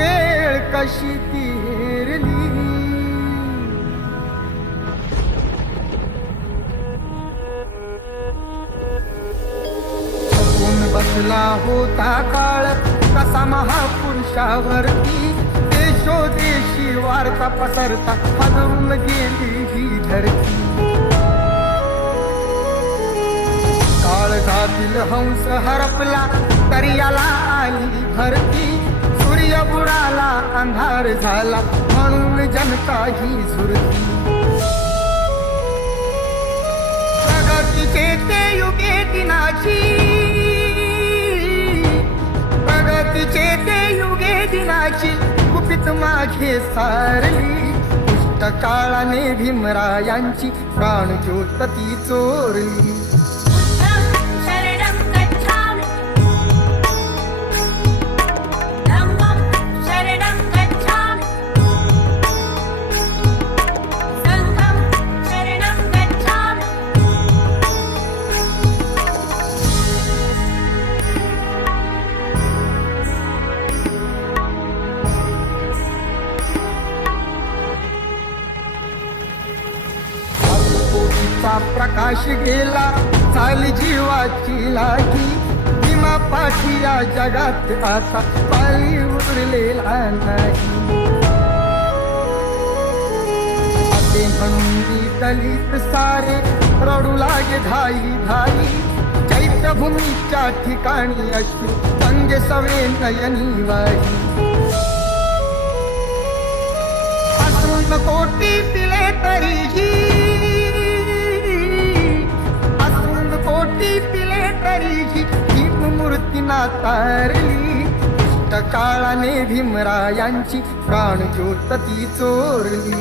वेळ कशी ती हेरली. कोण बसला होता काळ कसा महापुरुषावरती, देशोदेशी वार्ता पसरता हादरून गेली ही धरती. काळजातील हंस हरपला तरी याला आली भरती. सूर्य बुडाला अंधार झाला म्हणून जनता ही झुरती. प्रगतीचे ते युगे दिनाची, प्रगतीचे ते युगे दिनाची गुपित माझे सारली. दुष्ट काळाने भीमरायांची प्राणज्योत ती चोरली. प्रकाश गेला चाली जीवाची लागी. भीमा पाठी या जगात असा पाली उरलेला नाही. असे म्हणून दलित सारे रडू लागे धाई धाई. चैत्यभूमीच्या ठिकाणी अश्रू संगे सवे नयनी वाही. असून कोटी पिले तरीही, पिले तरीही भीममूर्ती नातारली. दुष्ट काळाने भीमरायांची प्राणज्योत ती चोरली.